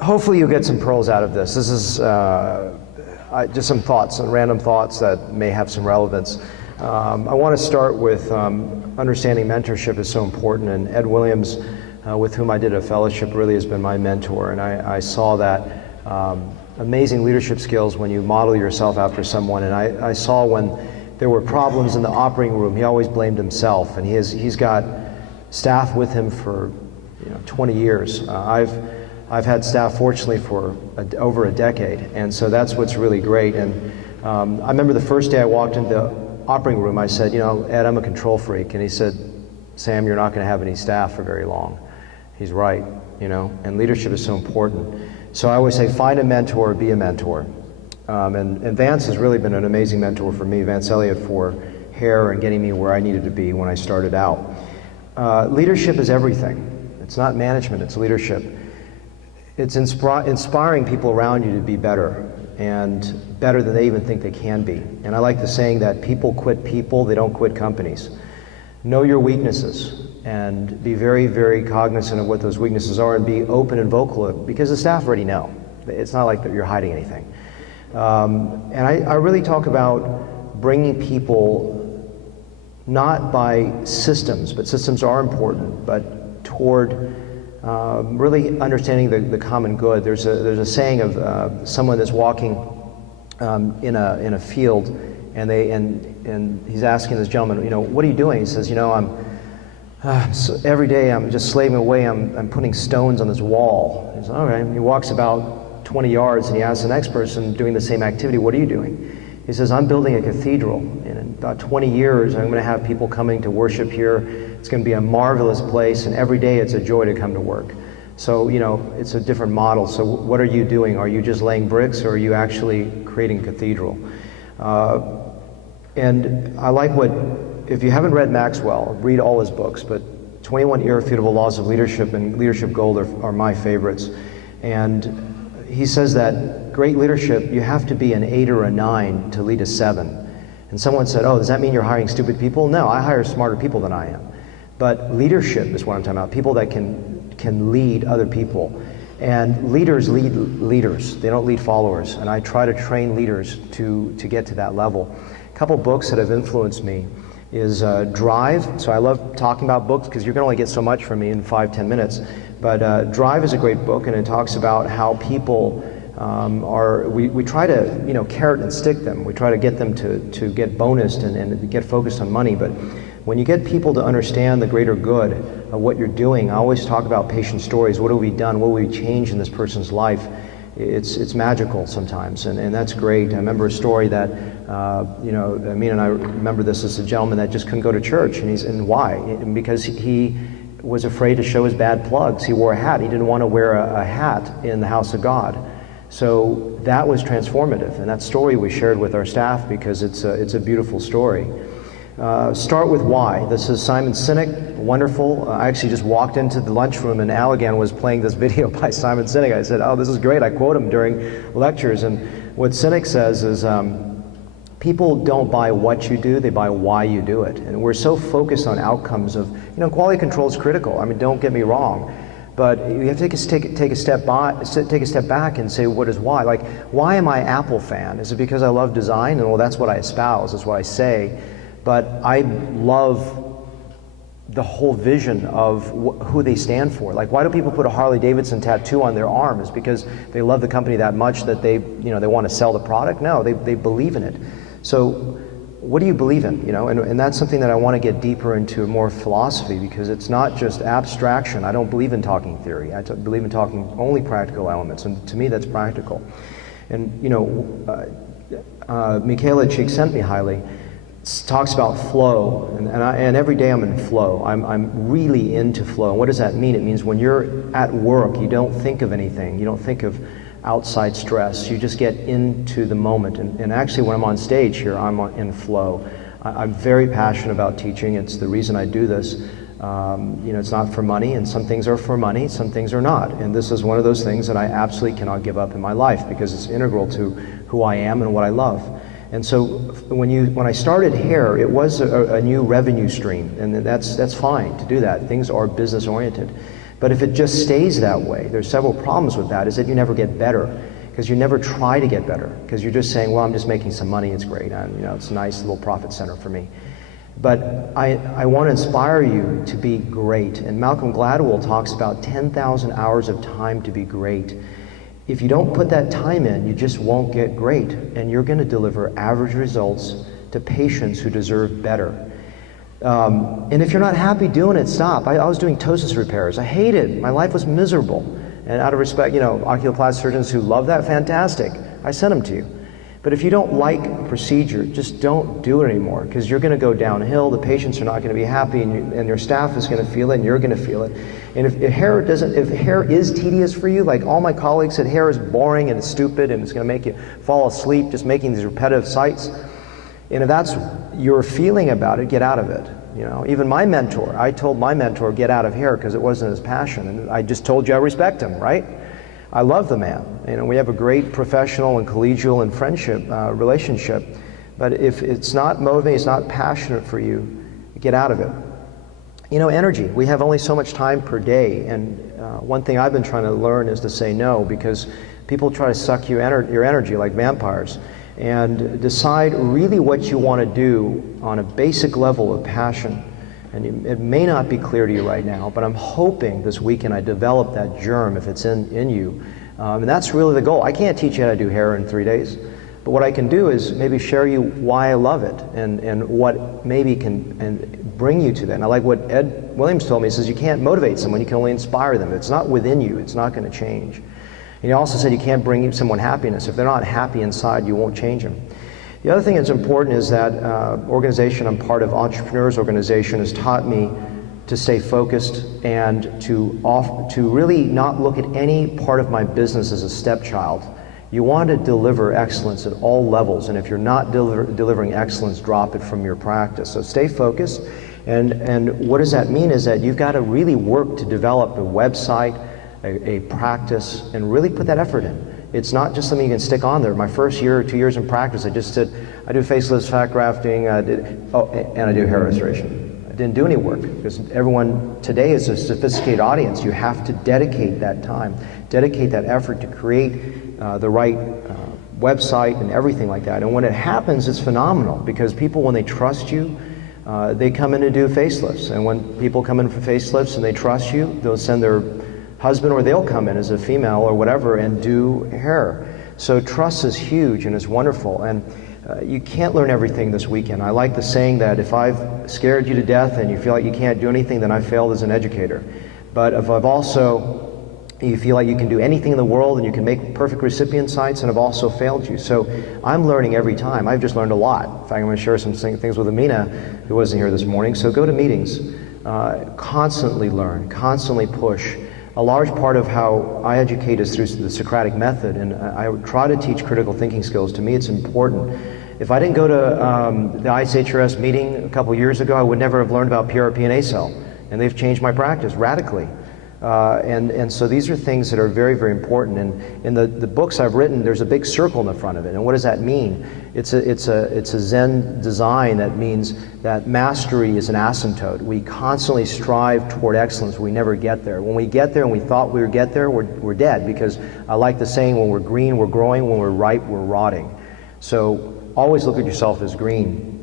Hopefully you'll get some pearls out of this. This is just some thoughts, some random thoughts that may have some relevance. I want to start with understanding mentorship is so important, and Ed Williams, with whom I did a fellowship, really has been my mentor, and I saw that amazing leadership skills when you model yourself after someone, and I saw when there were problems in the operating room, he always blamed himself, and he's got staff with him for 20 years. I've had staff, fortunately, for over a decade, and so that's what's really great. And I remember the first day I walked into the operating room, I said, Ed, I'm a control freak, and he said, Sam, you're not going to have any staff for very long. He's right, and leadership is so important. So I always say, find a mentor, be a mentor. And Vance has really been an amazing mentor for me, Vance Elliott, for hair and getting me where I needed to be when I started out. Leadership is everything. It's not management, it's leadership. It's inspiring people around you to be better, and better than they even think they can be. And I like the saying that people quit people, they don't quit companies. Know your weaknesses and be very, very cognizant of what those weaknesses are, and be open and vocal, because the staff already know. It's not like that you're hiding anything. And I really talk about bringing people not by systems, but systems are important, but toward really understanding the common good. There's a saying of someone that's walking in a field, and he's asking this gentleman, what are you doing? He says, so every day I'm just slaving away. I'm putting stones on this wall. He says, okay. And he walks about 20 yards, and he asks the next person doing the same activity, what are you doing? He says, I'm building a cathedral. In about 20 years, I'm going to have people coming to worship here. It's going to be a marvelous place, and every day it's a joy to come to work. So, it's a different model. So what are you doing? Are you just laying bricks, or are you actually creating a cathedral? And I like if you haven't read Maxwell, read all his books, but 21 Irrefutable Laws of Leadership and Leadership Gold are my favorites. And he says that great leadership, you have to be an 8 or a 9 to lead a 7. And someone said, does that mean you're hiring stupid people? No, I hire smarter people than I am. But leadership is what I'm talking about, people that can lead other people. And leaders lead leaders, they don't lead followers. And I try to train leaders to get to that level. A couple books that have influenced me is Drive. So I love talking about books because you can only get so much from me in 5-10 minutes. But Drive is a great book, and it talks about how people we try to, carrot and stick them. We try to get them to get bonused and get focused on money. But when you get people to understand the greater good of what you're doing, I always talk about patient stories. What have we done? What have we changed in this person's life? It's magical sometimes, and that's great. I remember a story that, Amin and I remember this as a gentleman that just couldn't go to church, and why? Because he was afraid to show his bad plugs. He wore a hat. He didn't want to wear a hat in the house of God. So that was transformative, and that story we shared with our staff because it's a beautiful story. Start with why. This is Simon Sinek, wonderful. I actually just walked into the lunchroom and Allegan was playing this video by Simon Sinek. I said, this is great. I quote him during lectures, and what Sinek says is, people don't buy what you do, they buy why you do it. And we're so focused on outcomes of, quality control is critical. I mean, don't get me wrong. But you have to take a step back and say, what is why? Like, why am I Apple fan? Is it because I love design? And well, that's what I espouse, that's what I say. But I love the whole vision of who they stand for. Like, why do people put a Harley Davidson tattoo on their arm? Is because they love the company that much that they want to sell the product? No, they believe in it. So what do you believe in? And that's something that I want to get deeper into, more philosophy, because it's not just abstraction. I don't believe in talking theory. I believe in talking only practical elements, and to me that's practical. And Michaela Csikszentmihalyi talks about flow, and every day I'm in flow. I'm really into flow. And what does that mean? It means when you're at work, you don't think of anything. You don't think of outside stress. You just get into the moment. And actually, when I'm on stage here, I'm in flow. I'm very passionate about teaching. It's the reason I do this. It's not for money, and some things are for money, some things are not. And this is one of those things that I absolutely cannot give up in my life because it's integral to who I am and what I love. And so when I started hair, it was a new revenue stream, and that's fine to do that. Things are business oriented. But if it just stays that way, there's several problems with that, is that you never get better, because you never try to get better, because you're just saying, well, I'm just making some money, it's great, and you know, it's a nice little profit center for me. But I want to inspire you to be great. And Malcolm Gladwell talks about 10,000 hours of time to be great. If you don't put that time in, you just won't get great. And you're going to deliver average results to patients who deserve better. And if you're not happy doing it, stop. I was doing ptosis repairs. I hated it. My life was miserable. And out of respect, you know, oculoplastic surgeons who love that, fantastic. I sent them to you. But if you don't like a procedure, just don't do it anymore, because you're going to go downhill. The patients are not going to be happy, and your staff is going to feel it, and you're going to feel it. And if hair is tedious for you, like all my colleagues said, hair is boring and it's stupid and it's going to make you fall asleep just making these repetitive sites. And if that's your feeling about it, get out of it. You know, even my mentor, I told my mentor, get out of hair, because it wasn't his passion. And I just told you I respect him, right? I love the man. You know, we have a great professional and collegial and friendship relationship. But if it's not motivating, it's not passionate for you, get out of it. You know, energy. We have only so much time per day, and one thing I've been trying to learn is to say no, because people try to suck your energy like vampires. And decide really what you want to do on a basic level of passion. And it may not be clear to you right now, but I'm hoping this weekend I develop that germ if it's in you. And that's really the goal. I can't teach you how to do hair in 3 days, but what I can do is maybe share you why I love it, and what maybe can bring you to that. And I like what Ed Williams told me. He says you can't motivate someone, you can only inspire them. If it's not within you, it's not going to change. And he also said you can't bring someone happiness. If they're not happy inside, you won't change them. The other thing that's important is that organization I'm part of, Entrepreneurs Organization, has taught me to stay focused and to really not look at any part of my business as a stepchild. You want to deliver excellence at all levels, and if you're not delivering excellence, drop it from your practice. So stay focused, and what does that mean is that you've got to really work to develop a website, a practice, and really put that effort in. It's not just something you can stick on there. My first year or 2 years in practice, I just said, I do facelifts, fat grafting, and I do hair restoration. I didn't do any work, because everyone today is a sophisticated audience. You have to dedicate that time, dedicate that effort to create the right website and everything like that. And when it happens, it's phenomenal, because people, when they trust you, they come in to do facelifts. And when people come in for facelifts and they trust you, they'll send their husband, or they'll come in as a female or whatever and do hair. So trust is huge and it's wonderful. And you can't learn everything this weekend. I like the saying that if I've scared you to death and you feel like you can't do anything, then I failed as an educator. But if you feel like you can do anything in the world and you can make perfect recipient sites, and I've also failed you. So I'm learning every time. I've just learned a lot. In fact, I'm going to share some things with Amina, who wasn't here this morning. So go to meetings, constantly learn, constantly push. A large part of how I educate is through the Socratic method, and I try to teach critical thinking skills. To me, it's important. If I didn't go to the ISHRS meeting a couple years ago, I would never have learned about PRP and ACell, and they've changed my practice radically. And so these are things that are very, very important. And in the books I've written, there's a big circle in the front of it. And what does that mean? It's a Zen design that means that mastery is an asymptote. We constantly strive toward excellence. We never get there. When we get there and we thought we would get there, we're dead. Because I like the saying, when we're green, we're growing. When we're ripe, we're rotting. So always look at yourself as green.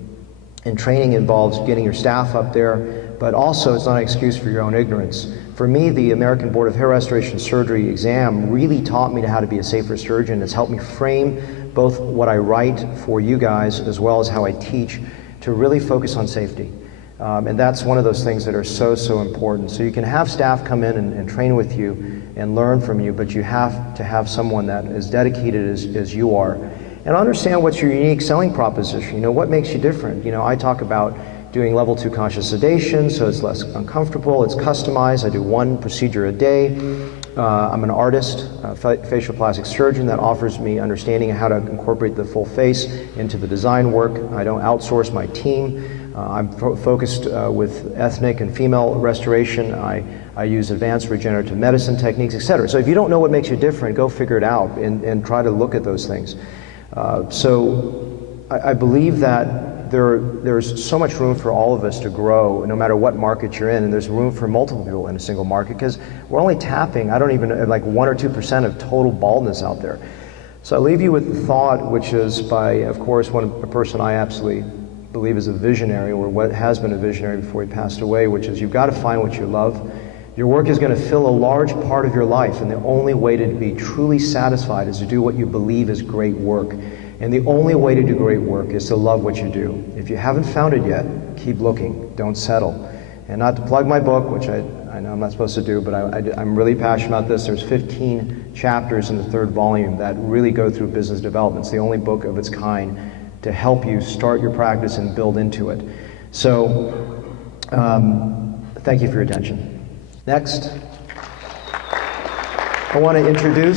And training involves getting your staff up there, but also it's not an excuse for your own ignorance. For me, the American Board of Hair Restoration Surgery exam really taught me how to be a safer surgeon. It's helped me frame both what I write for you guys as well as how I teach, to really focus on safety. And that's one of those things that are so, so important. So you can have staff come in and train with you and learn from you, but you have to have someone that is dedicated as you are. And understand what's your unique selling proposition. You know, what makes you different? You know, I talk about doing level 2 conscious sedation, so it's less uncomfortable, it's customized. I do 1 procedure a day. I'm an artist, facial plastic surgeon, that offers me understanding of how to incorporate the full face into the design work. I don't outsource my team. I'm focused with ethnic and female restoration. I use advanced regenerative medicine techniques, etc. So if you don't know what makes you different, go figure it out and try to look at those things. So I believe that there's so much room for all of us to grow, no matter what market you're in, and there's room for multiple people in a single market, because we're only tapping, I don't even, like 1 or 2% of total baldness out there. So I leave you with the thought, which is by, of course, a person I absolutely believe is a visionary, or what has been a visionary before he passed away, which is you've got to find what you love. Your work is going to fill a large part of your life, and the only way to be truly satisfied is to do what you believe is great work. And the only way to do great work is to love what you do. If you haven't found it yet, keep looking, don't settle. And not to plug my book, which I know I'm not supposed to do, but I'm really passionate about this. There's 15 chapters in the 3rd volume that really go through business development. It's the only book of its kind to help you start your practice and build into it. So, thank you for your attention. Next, I want to introduce